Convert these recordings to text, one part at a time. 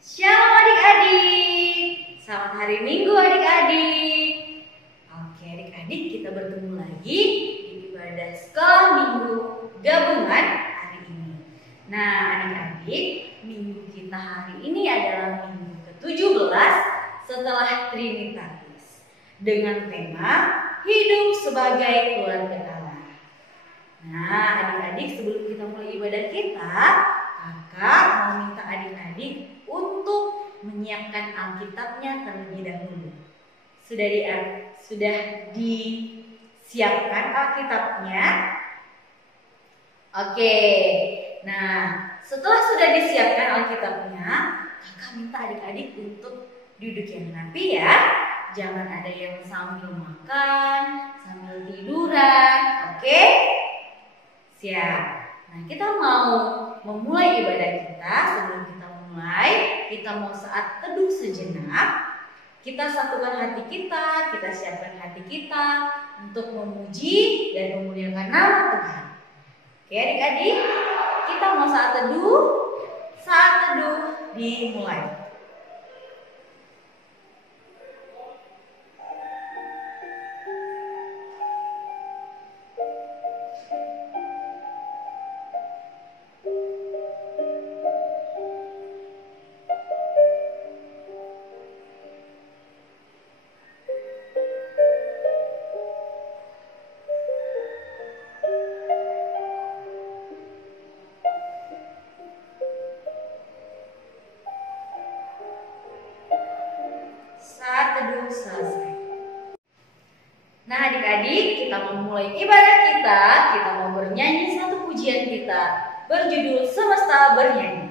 Shalom adik-adik, selamat hari Minggu adik-adik. Oke adik-adik, kita bertemu lagi di ibadah sekolah Minggu gabungan hari ini. Nah adik-adik, minggu kita hari ini adalah minggu ke-17 setelah Trinitatis dengan tema hidup sebagai keluarga Allah. Nah adik-adik, sebelum kita mulai ibadah kita, kakak mau minta adik-adik untuk menyiapkan Alkitabnya terlebih dahulu. Sudah disiapkan Alkitabnya? Oke. Nah, setelah sudah disiapkan Alkitabnya, kakak minta adik-adik untuk duduk yang rapi ya. Jangan ada yang sambil makan, sambil tiduran. Oke? Siap. Nah, kita mau memulai ibadah kita. Sebelum kita mulai, kita mau saat teduh sejenak. Kita satukan hati kita siapkan hati kita untuk memuji dan memuliakan nama Tuhan. Oke adik-adik, kita mau saat teduh dimulai. Selesai. Nah adik-adik, kita memulai ibadah kita mau bernyanyi satu pujian kita berjudul Semesta Bernyanyi.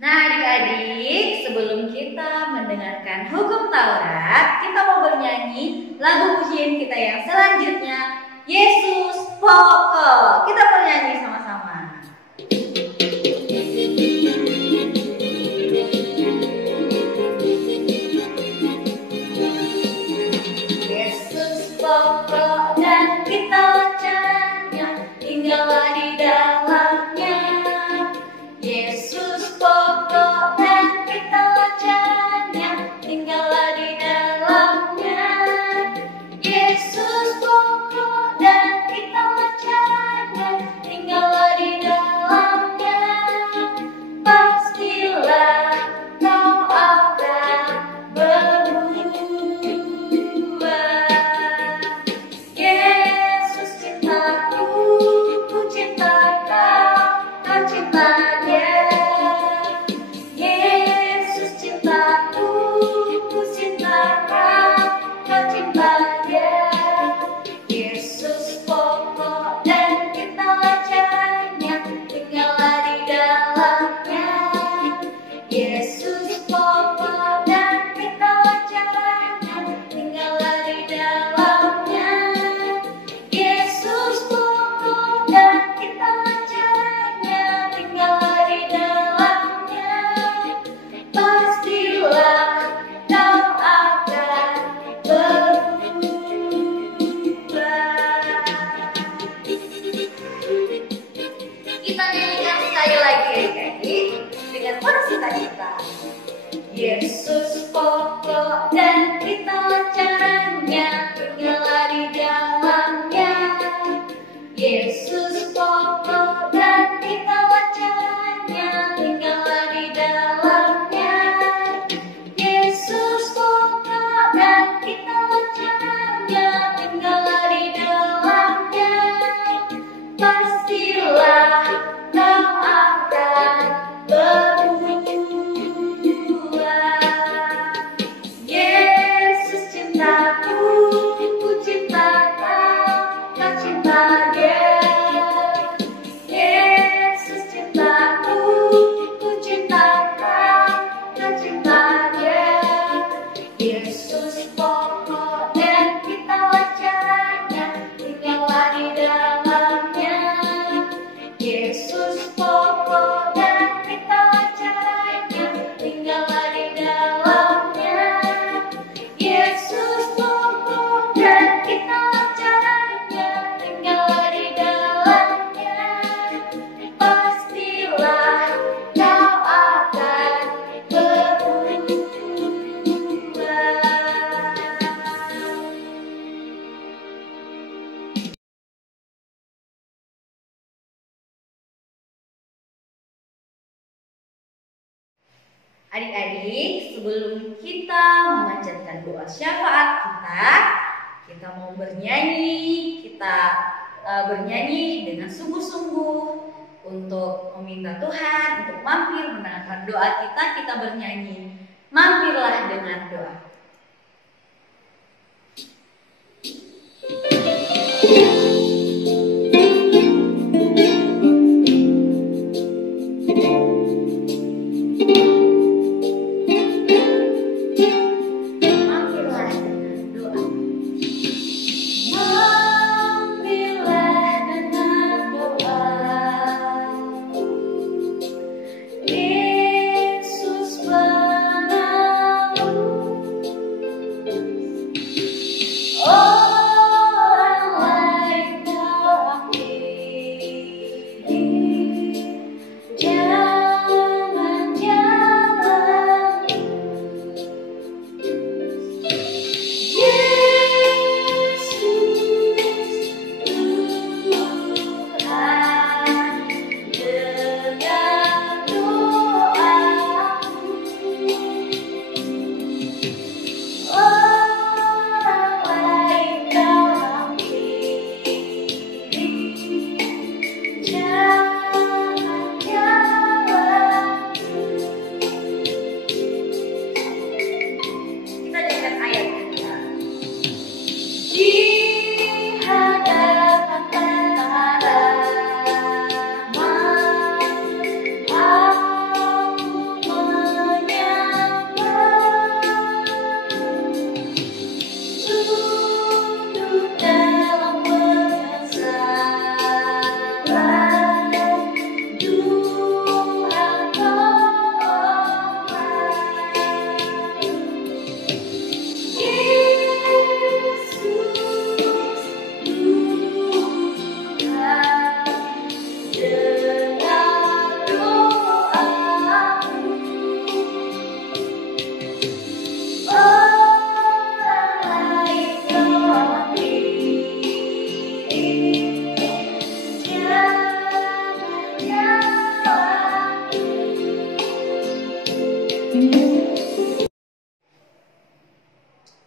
Nah adik-adik, sebelum kita mendengarkan hukum Taurat, kita mau bernyanyi lagu pujian kita yang selanjutnya, Yesus Pokok. Kita bernyanyi sama-sama. Yesus pokok dan kita lacanya, tinggallah di dalamnya. Yesus pokok dan kita lacanya, tinggallah di dalamnya. Yesus pokok dan kita lacanya, tinggallah di dalamnya. Pastilah kau akan berubah. Yesus cintaku, ku cinta kau, kau cinta Dia. Yesus cintaku, ku cinta kau, kau cinta Dia. Yesus pokok dan kita lacanya, tinggallah di dalamnya. Yesus pokok dan kita lacanya, tinggallah di dalamnya. Yesus pokok dan kita lacanya, tinggallah di dalamnya. Pastilah kau akan berubah. Kita nyanyikan sekali lagi adik-adik dengan penuh sukacita. Yesus pokok dan kita lacanya, tinggallah di dalamnya. Yesus pokok dan kita lacanya, tinggallah di dalamnya. Yesus pokok dan kita lacanya, tinggallah di dalamnya. Pastilah kau akan berubah. Yesus cintaku, ku cinta kau, kau cinta Dia. Yesus cintaku, ku cinta kau, kau cinta Dia. Yesus pokok dan kita lacanya, tinggallah di dalamnya. Yesus pokok dan kita lacanya, tinggallah di dalamnya. Yesus pokok dan kita lacanya, tinggallah di dalamnya. Pastilah kau akan berubah. Adik-adik, sebelum kita memanjatkan doa syafaat kita mau bernyanyi. Kita bernyanyi dengan sungguh-sungguh untuk meminta Tuhan untuk mampir mendengarkan doa kita. Kita bernyanyi, mampirlah dengan doa. Yesus penolong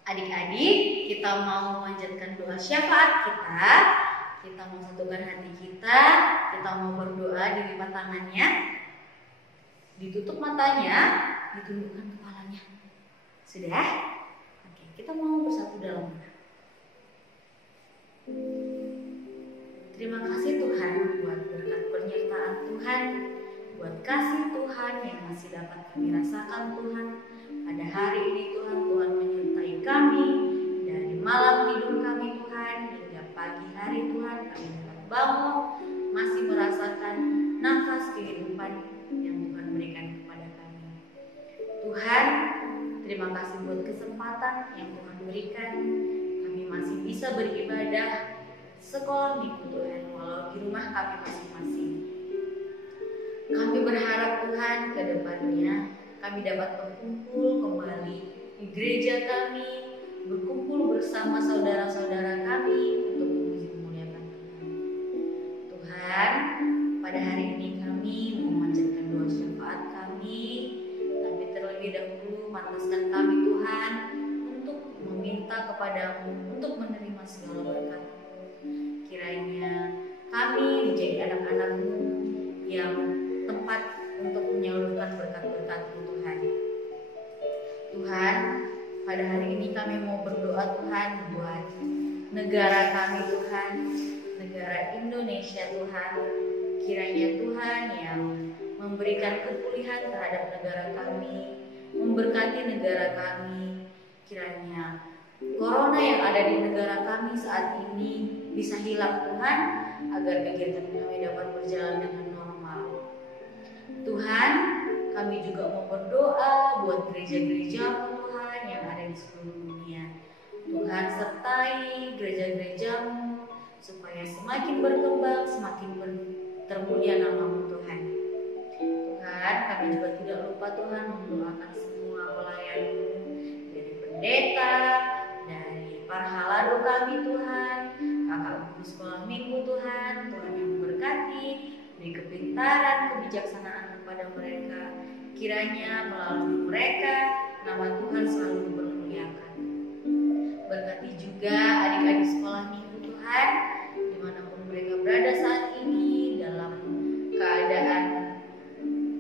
Adik-adik, kita mau memanjatkan doa syafaat kita. Kita mau satukan hati kita. Kita mau berdoa di lipat tangannya, ditutup matanya, ditundukkan kepalanya. Sudah? Oke, kita mau bersatu dalam doa. Terima kasih Tuhan buat berkat penyertaan Tuhan, buat kasih Tuhan yang masih dapat kami rasakan Tuhan. Pada hari ini Tuhan menyertai kami dari malam tidur kami Tuhan hingga pagi hari Tuhan kami dapat bangun masih merasakan nafas kehidupan yang Tuhan berikan kepada kami. Tuhan, terima kasih buat kesempatan yang Tuhan berikan. Kami masih bisa beribadah sekolah minggu Tuhan, walau di rumah kami masing-masing. Kami berharap Tuhan ke depannya kami dapat berkumpul kembali di gereja kami, berkumpul bersama saudara-saudara kami untuk memuji memuliakan Tuhan. Tuhan, pada hari ini kami memanjatkan doa syafaat kami, tapi terlebih dahulu pantaskan kami Tuhan untuk meminta kepadamu untuk menerima segala berkat. Kiranya kami menjadi anak-anak-Mu yang tempat untuk menyalurkan berkat-berkat-Mu Tuhan. Tuhan, pada hari ini kami mau berdoa Tuhan buat negara kami Tuhan, negara Indonesia Tuhan. Kiranya Tuhan yang memberikan kepulihan terhadap negara kami, memberkati negara kami. Kiranya corona yang ada di negara kami saat ini bisa hilang Tuhan, agar kegiatan kami dapat berjalan dengan normal. Tuhan, kami juga mau berdoa buat gereja-gereja Tuhan yang ada di seluruh dunia. Tuhan sertai gereja-gereja-Mu supaya semakin berkembang, semakin termulia nama-Mu Tuhan. Tuhan, kami juga tidak lupa Tuhan mendoakan semua pelayan-Mu, dari pendeta, dari para halado kami Tuhan, kakak guru sekolah minggu Tuhan, Tuhan yang memberkati, beri kepintaran, kebijaksanaan kepada mereka. Kiranya melalui mereka nama Tuhan selalu dipermuliakan. Berkati juga adik-adik sekolah minggu Tuhan, dimanapun mereka berada saat ini, dalam keadaan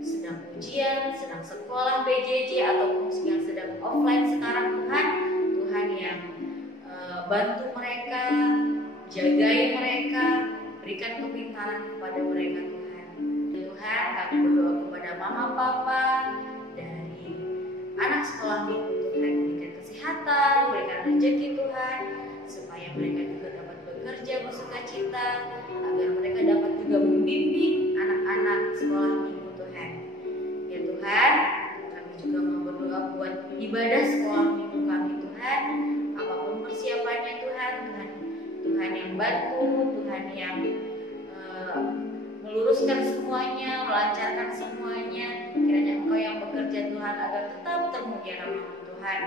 sedang ujian, sedang sekolah PJJ ataupun yang sedang offline sekarang Tuhan, Tuhan yang bantu mereka, jagai mereka, berikan kepintaran kepada mereka Tuhan. Tuhan, kami berdoa kepada mama papa dari anak sekolah minggu Tuhan, berikan kesehatan, berikan rezeki Tuhan, supaya mereka juga dapat bekerja bersukacita, agar mereka dapat juga membimbing anak-anak sekolah minggu Tuhan. Ya Tuhan, kami juga mau berdoa buat ibadah sekolah minggu kami Tuhan, apapun persiapannya Tuhan, Tuhan yang bantu, Tuhan yang meluruskan semuanya, melancarkan semuanya. Kiranya Engkau yang bekerja Tuhan, agar tetap termulia nama Tuhan.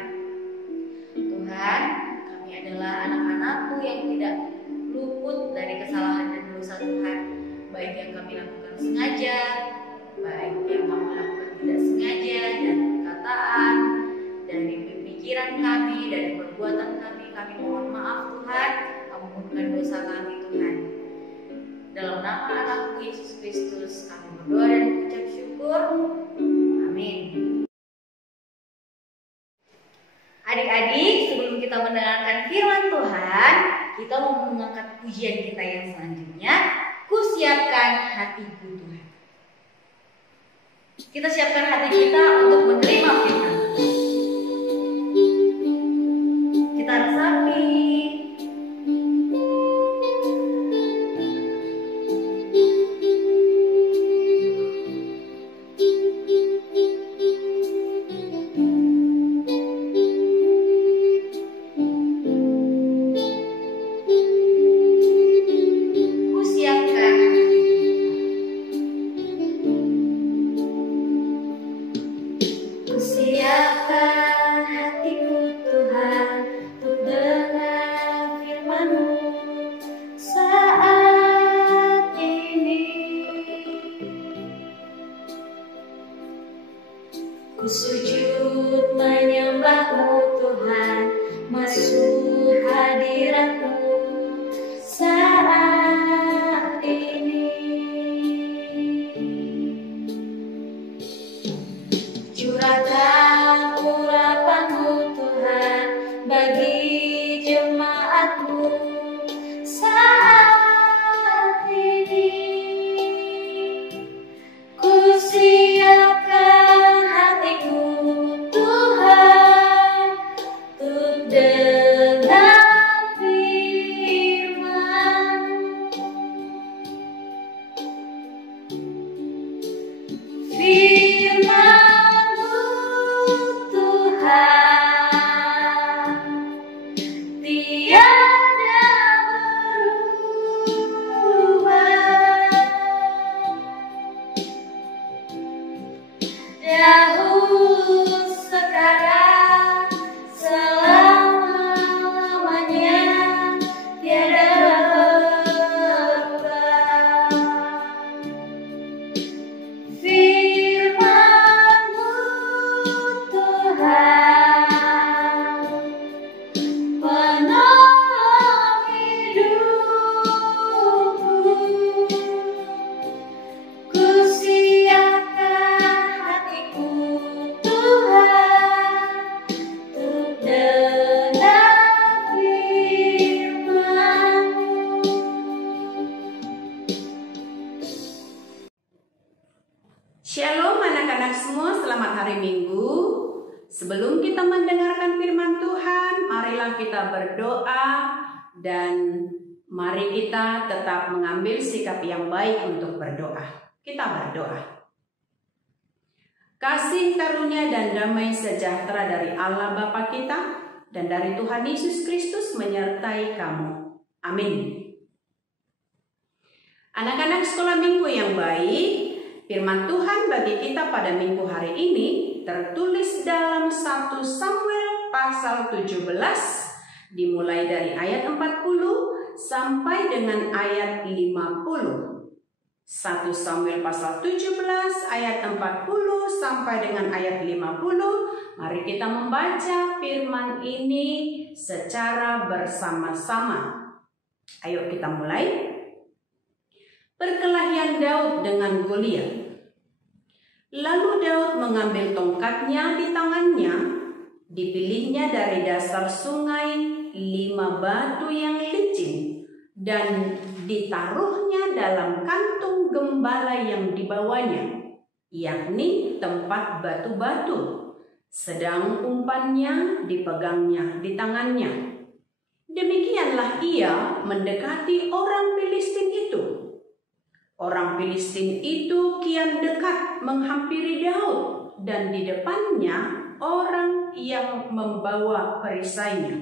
Tuhan, kami adalah anak-anak-Mu yang tidak luput dari kesalahan dan dosa Tuhan, baik yang kami lakukan sengaja, baik yang kami lakukan tidak sengaja, dan perkataan, dari pikiran kami, dari perbuatan kami mohon maaf Tuhan, ampunkan dosa kami Tuhan. Dalam nama anakmu Yesus Kristus kami berdoa dan mengucap syukur. Amin. Adik-adik, sebelum kita mendengarkan firman Tuhan, kita mau mengangkat pujian kita yang selanjutnya. Kusiapkan hatiku Tuhan. Kita siapkan hati kita untuk menerima firman Tuhan. Kita resapi. Ku sujud menyembahmu Tuhan, masuk hadiratmu saat ini. Curahkan urapanmu Tuhan bagi jemaatmu saat ini. Ku siapkan hatiku Tuhan untuk dengar firman-Mu Tuhan, tiada berubah. Dahulu, sekarang, selama-lamanya, tiada berubah. Firman-Mu Tuhan, penolong hidupku. Ku siapkan hatiku Tuhan untuk dengar firman-Mu. Shalom anak-anak semua, selamat hari Minggu. Sebelum kita mendengarkan firman Tuhan, marilah kita berdoa dan mari kita tetap mengambil sikap yang baik untuk berdoa. Kita berdoa. Kasih karunia dan damai sejahtera dari Allah Bapa kita dan dari Tuhan Yesus Kristus menyertai kamu. Amin. Anak-anak sekolah minggu yang baik, firman Tuhan bagi kita pada minggu hari ini tertulis dalam 1 Samuel pasal 17 dimulai dari ayat 40 sampai dengan ayat 50. 1 Samuel pasal 17 ayat 40 sampai dengan ayat 50. Mari kita membaca firman ini secara bersama-sama. Ayo kita mulai. Perkelahian Daud dengan Goliat. Lalu Daud mengambil tongkatnya di tangannya, dipilihnya dari dasar sungai 5 batu yang licin, dan ditaruhnya dalam kantung gembala yang dibawanya, yakni tempat batu-batu, sedang umpannya dipegangnya di tangannya. Demikianlah ia mendekati orang Filistin itu. Orang Filistin itu kian dekat menghampiri Daud, dan di depannya orang yang membawa perisainya.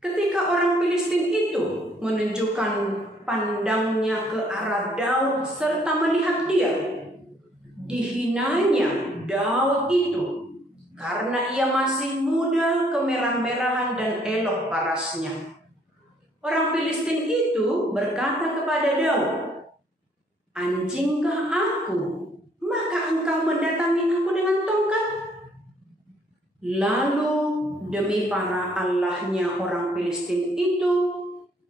Ketika orang Filistin itu menunjukkan pandangnya ke arah Daud serta melihat dia, dihinanya Daud itu karena ia masih muda, kemerah-merahan dan elok parasnya. Orang Filistin itu berkata kepada Daud, "Anjingkah aku, maka engkau mendatangi aku dengan tongkat?" Lalu demi para allahnya orang Filistin itu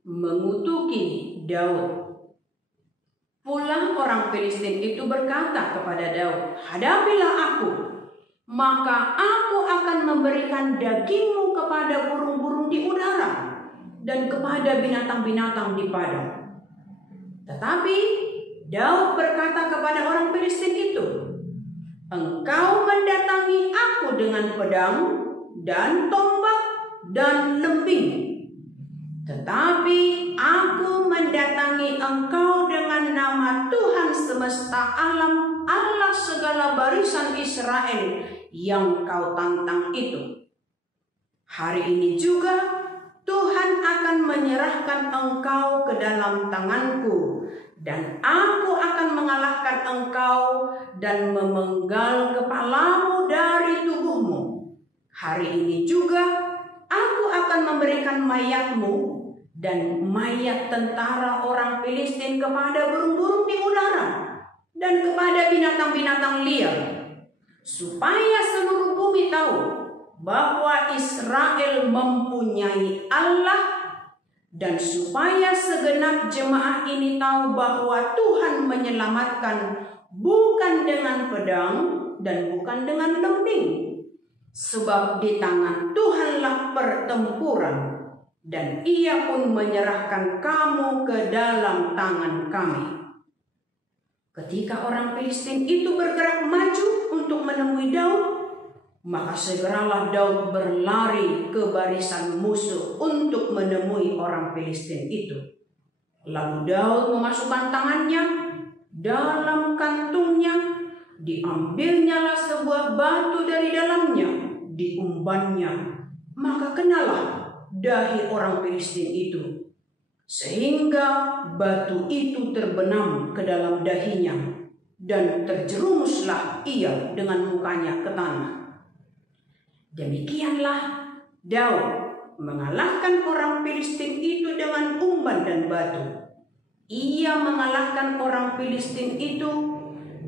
mengutuki Daud. Pulang orang Filistin itu berkata kepada Daud, "Hadapilah aku, maka aku akan memberikan dagingmu kepada burung-burung di udara dan kepada binatang-binatang di padang." Tetapi Daud berkata kepada orang Filistin itu, "Engkau mendatangi aku dengan pedang dan tombak dan lembing. Tetapi aku mendatangi engkau dengan nama Tuhan semesta alam, Allah segala barisan Israel yang kau tantang itu. Hari ini juga Tuhan akan menyerahkan engkau ke dalam tanganku, dan aku akan mengalahkan engkau dan memenggal kepalamu dari tubuhmu. Hari ini juga aku akan memberikan mayatmu dan mayat tentara orang Filistin kepada burung-burung di udara dan kepada binatang-binatang liar, supaya seluruh bumi tahu bahwa Israel mempunyai Allah, dan supaya segenap jemaah ini tahu bahwa Tuhan menyelamatkan bukan dengan pedang dan bukan dengan lembing. Sebab di tangan Tuhanlah pertempuran, dan Ia pun menyerahkan kamu ke dalam tangan kami. Ketika orang Filistin itu bergerak maju untuk menemui Daud, maka segeralah Daud berlari ke barisan musuh untuk menemui orang Filistin itu. Lalu Daud memasukkan tangannya dalam kantungnya, diambilnyalah sebuah batu dari dalamnya, diumbannya, maka kenalah dahi orang Filistin itu, sehingga batu itu terbenam ke dalam dahinya, dan terjerumuslah ia dengan mukanya ke tanah. Demikianlah Daud mengalahkan orang Filistin itu dengan umban dan batu. Ia mengalahkan orang Filistin itu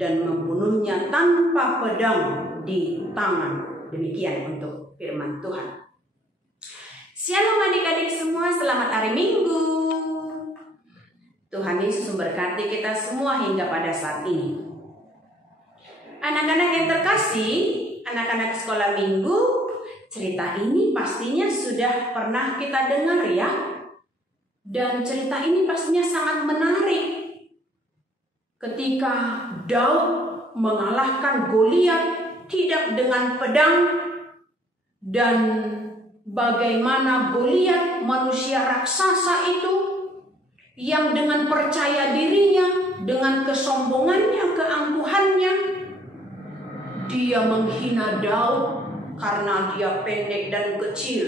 dan membunuhnya tanpa pedang di tangan. Demikian untuk firman Tuhan. Shalom adik-adik semua, selamat hari Minggu. Tuhan Yesus memberkati kita semua hingga pada saat ini. Anak-anak yang terkasih, anak-anak sekolah minggu, cerita ini pastinya sudah pernah kita dengar ya. Dan cerita ini pastinya sangat menarik. Ketika Daud mengalahkan Goliat tidak dengan pedang, dan bagaimana Goliat manusia raksasa itu yang dengan percaya dirinya, dengan kesombongannya, keangkuhannya, dia menghina Daud karena dia pendek dan kecil.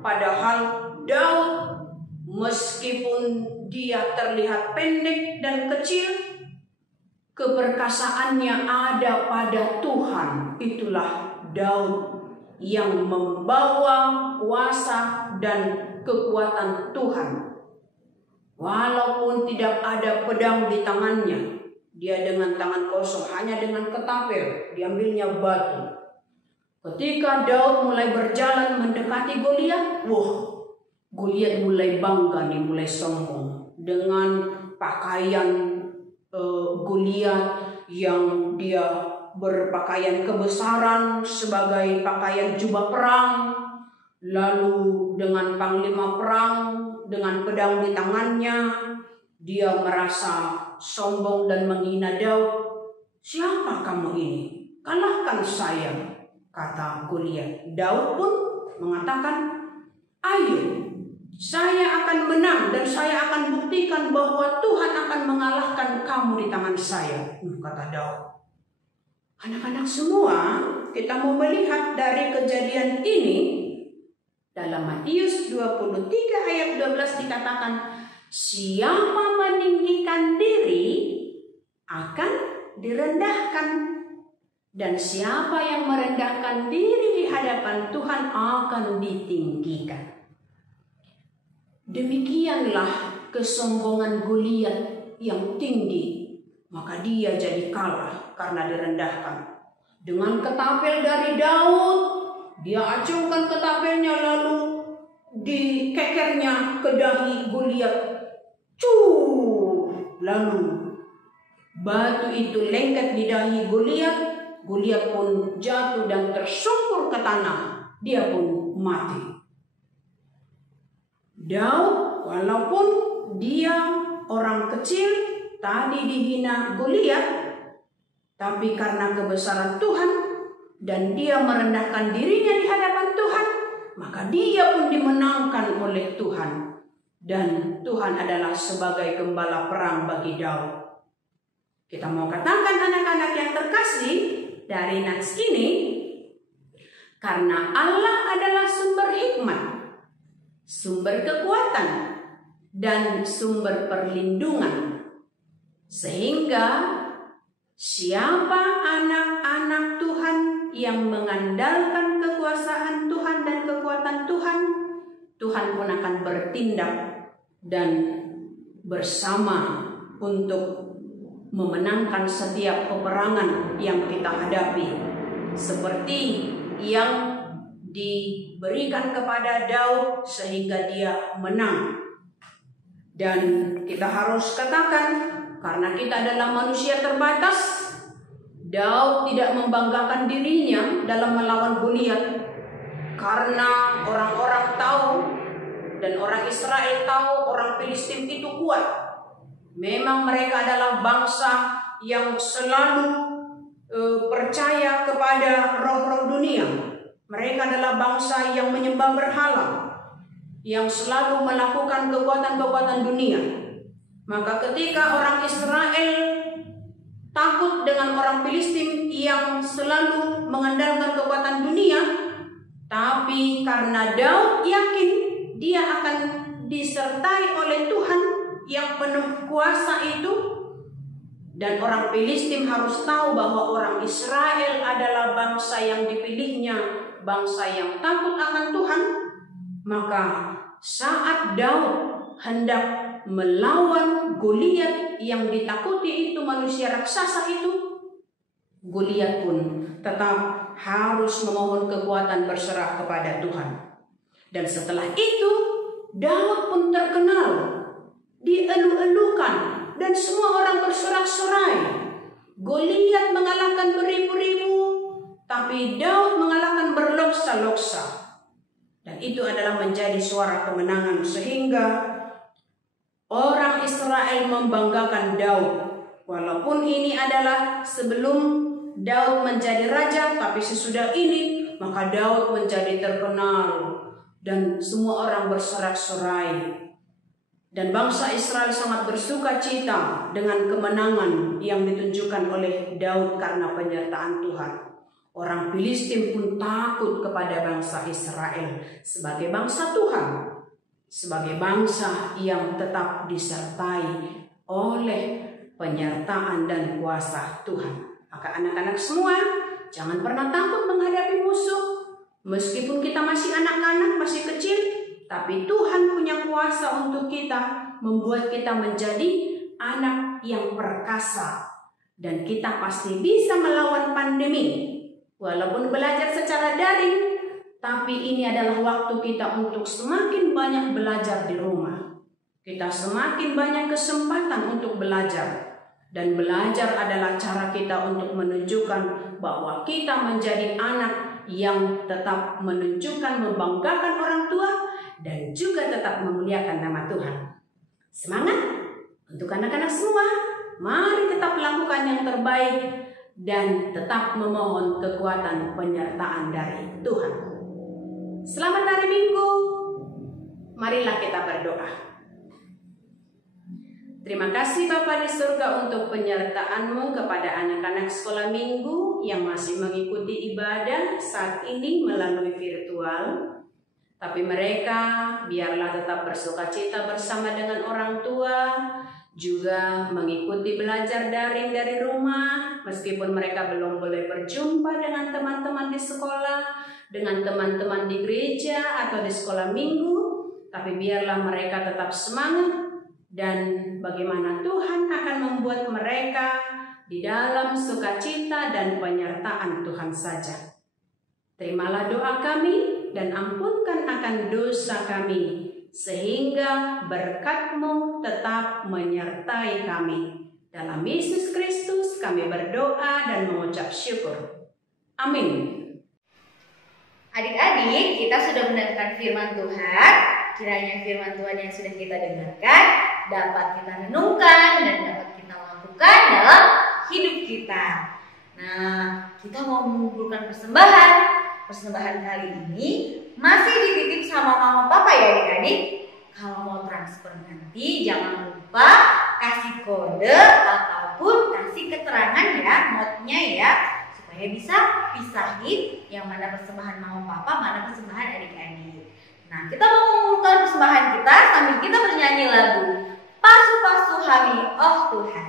Padahal Daud, meskipun dia terlihat pendek dan kecil, keperkasaannya ada pada Tuhan. Itulah Daud yang membawa kuasa dan kekuatan Tuhan. Walaupun tidak ada pedang di tangannya, dia dengan tangan kosong, hanya dengan ketapel, diambilnya batu. Ketika Daud mulai berjalan mendekati Goliat, Goliat mulai bangga nih, mulai sombong dengan pakaian Goliat yang dia berpakaian kebesaran sebagai pakaian jubah perang, lalu dengan panglima perang dengan pedang di tangannya, dia merasa sombong dan menghina Daud. "Siapa kamu ini? Kalahkan saya," kata Goliat. Daud pun mengatakan, "Ayo, saya akan menang dan saya akan buktikan bahwa Tuhan akan mengalahkan kamu di tangan saya," kata Daud. Anak-anak semua, kita mau melihat dari kejadian ini dalam Matius 23 ayat 12 dikatakan, "Siapa meninggikan diri akan direndahkan, dan siapa yang merendahkan diri di hadapan Tuhan akan ditinggikan." Demikianlah kesombongan Goliat yang tinggi, maka dia jadi kalah karena direndahkan. Dengan ketapel dari Daud, dia acungkan ketapelnya lalu dikekernya ke dahi Goliat. Lalu batu itu lengket di dahi Goliat. Goliat pun jatuh dan tersungkur ke tanah. Dia pun mati. Daud, walaupun dia orang kecil, tadi dihina Goliat, tapi karena kebesaran Tuhan dan dia merendahkan dirinya di hadapan Tuhan, maka dia pun dimenangkan oleh Tuhan. Dan Tuhan adalah sebagai gembala perang bagi Daud. Kita mau katakan anak-anak yang terkasih dari nats ini, karena Allah adalah sumber hikmat, sumber kekuatan, dan sumber perlindungan, sehingga siapa anak-anak Tuhan yang mengandalkan kekuasaan Tuhan dan kekuatan Tuhan, Tuhan pun akan bertindak dan bersama untuk memenangkan setiap peperangan yang kita hadapi, seperti yang diberikan kepada Daud sehingga dia menang. Dan kita harus katakan, karena kita adalah manusia terbatas, Daud tidak membanggakan dirinya dalam melawan Goliat, karena orang-orang tahu dan orang Israel tahu orang Filistin itu kuat. Memang mereka adalah bangsa yang selalu percaya kepada roh-roh dunia. Mereka adalah bangsa yang menyembah berhala, yang selalu melakukan kekuatan-kekuatan dunia. Maka ketika orang Israel takut dengan orang Filistin yang selalu mengandalkan kekuatan dunia, tapi karena Daud yakin dia akan disertai oleh Tuhan yang penuh kuasa itu, dan orang Filistin harus tahu bahwa orang Israel adalah bangsa yang dipilihnya, bangsa yang takut akan Tuhan. Maka saat Daud hendak melawan Goliat yang ditakuti itu, manusia raksasa itu, Goliat pun tetap harus memohon kekuatan berserah kepada Tuhan. Dan setelah itu Daud pun terkenal, dielu-elukan, dan semua orang bersorak-sorai. Goliat mengalahkan beribu-ribu, tapi Daud mengalahkan berloksa-loksa. Dan itu adalah menjadi suara kemenangan, sehingga orang Israel membanggakan Daud. Walaupun ini adalah sebelum Daud menjadi raja, tapi sesudah ini maka Daud menjadi terkenal dan semua orang bersorak-sorai. Dan bangsa Israel sangat bersuka cita dengan kemenangan yang ditunjukkan oleh Daud karena penyertaan Tuhan. Orang Filistin pun takut kepada bangsa Israel sebagai bangsa Tuhan, sebagai bangsa yang tetap disertai oleh penyertaan dan kuasa Tuhan. Maka anak-anak semua, jangan pernah takut menghadapi musuh. Meskipun kita masih anak-anak, masih kecil, tapi Tuhan punya kuasa untuk kita, membuat kita menjadi anak yang perkasa. Dan kita pasti bisa melawan pandemi. Walaupun belajar secara daring, tapi ini adalah waktu kita untuk semakin banyak belajar di rumah. Kita semakin banyak kesempatan untuk belajar. Dan belajar adalah cara kita untuk menunjukkan bahwa kita menjadi anak yang tetap menunjukkan, membanggakan orang tua, dan juga tetap memuliakan nama Tuhan. Semangat untuk anak-anak semua. Mari tetap lakukan yang terbaik dan tetap memohon kekuatan penyertaan dari Tuhan. Selamat hari Minggu. Marilah kita berdoa. Terima kasih Bapa di surga untuk penyertaan-Mu kepada anak-anak sekolah minggu yang masih mengikuti ibadah saat ini melalui virtual. Tapi mereka biarlah tetap bersukacita bersama dengan orang tua, juga mengikuti belajar daring dari rumah, meskipun mereka belum boleh berjumpa dengan teman-teman di sekolah, dengan teman-teman di gereja atau di sekolah minggu, tapi biarlah mereka tetap semangat. Dan bagaimana Tuhan akan membuat mereka di dalam sukacita dan penyertaan Tuhan saja. Terimalah doa kami dan ampunkan akan dosa kami, sehingga berkat-Mu tetap menyertai kami. Dalam Yesus Kristus kami berdoa dan mengucap syukur. Amin. Adik-adik, kita sudah mendengarkan firman Tuhan. Kiranya firman Tuhan yang sudah kita dengarkan dapat kita renungkan dan dapat kita lakukan dalam hidup kita. Nah, kita mau mengumpulkan persembahan. Persembahan kali ini masih dititip sama mama papa ya adik-adik. Kalau mau transfer nanti jangan lupa kasih kode ataupun kasih keterangan ya, notnya ya, supaya bisa pisahin yang mana persembahan mama papa, mana persembahan adik-adik. Nah, kita mau mengumpulkan persembahan kita sambil kita bernyanyi lagu Pasu-pasu Kami, Oh Tuhan.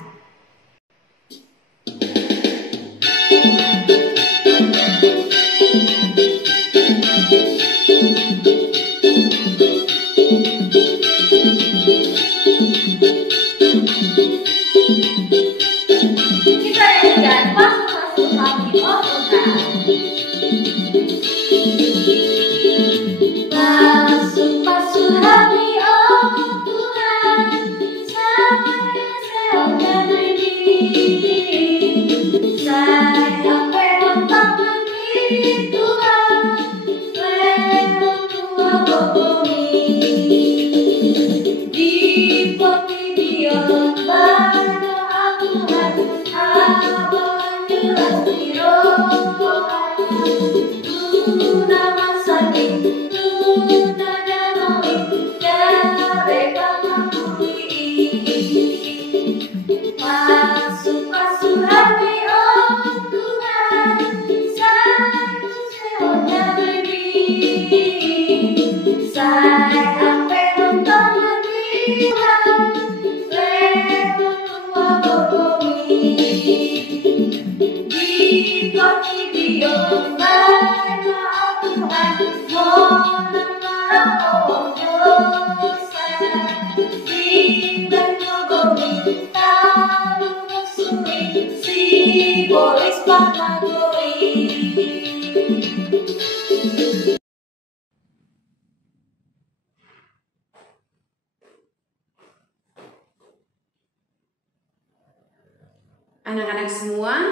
Anak-anak semua,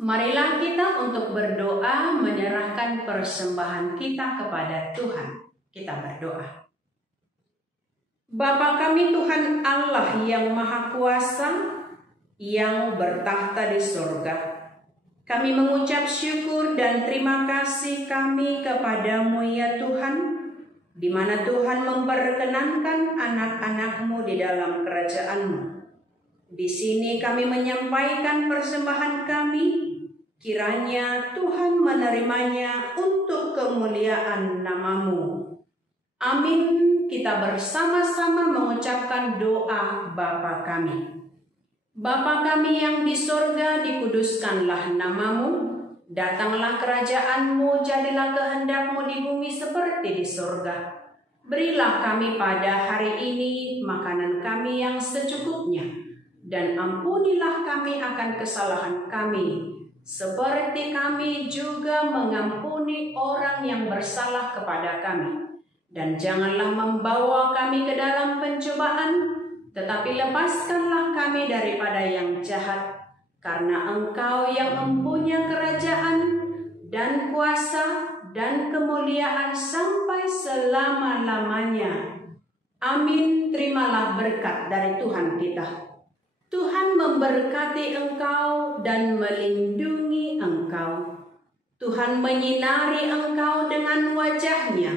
marilah kita untuk berdoa menyerahkan persembahan kita kepada Tuhan. Kita berdoa. Bapa kami Tuhan Allah yang Maha Kuasa, yang bertahta di surga. Kami mengucap syukur dan terima kasih kami kepadamu ya Tuhan, di mana Tuhan memperkenankan anak-anak-Mu di dalam kerajaan-Mu. Di sini kami menyampaikan persembahan kami, kiranya Tuhan menerimanya untuk kemuliaan nama-Mu. Amin. Kita bersama-sama mengucapkan doa Bapa kami. Bapa kami yang di sorga, dikuduskanlah nama-Mu, datanglah kerajaan-Mu, jadilah kehendak-Mu di bumi seperti di sorga. Berilah kami pada hari ini makanan kami yang secukupnya, dan ampunilah kami akan kesalahan kami, seperti kami juga mengampuni orang yang bersalah kepada kami. Dan janganlah membawa kami ke dalam pencobaan, tetapi lepaskanlah kami daripada yang jahat, karena Engkau yang mempunyai kerajaan dan kuasa dan kemuliaan sampai selama-lamanya. Amin. Terimalah berkat dari Tuhan kita. Tuhan memberkati engkau dan melindungi engkau. Tuhan menyinari engkau dengan wajah-Nya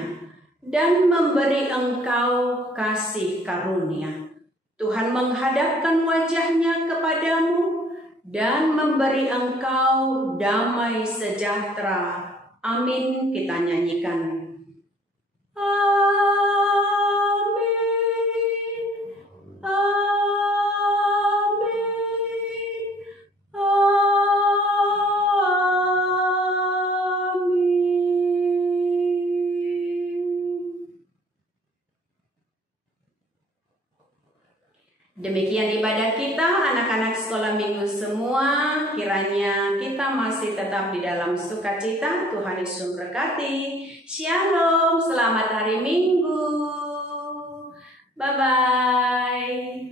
dan memberi engkau kasih karunia. Tuhan menghadapkan wajah-Nya kepadamu dan memberi engkau damai sejahtera. Amin. Kita nyanyikan. Demikian ibadah kita, anak-anak sekolah minggu semua. Kiranya kita masih tetap di dalam sukacita. Tuhan Yesus memberkati. Shalom, selamat hari Minggu. Bye-bye.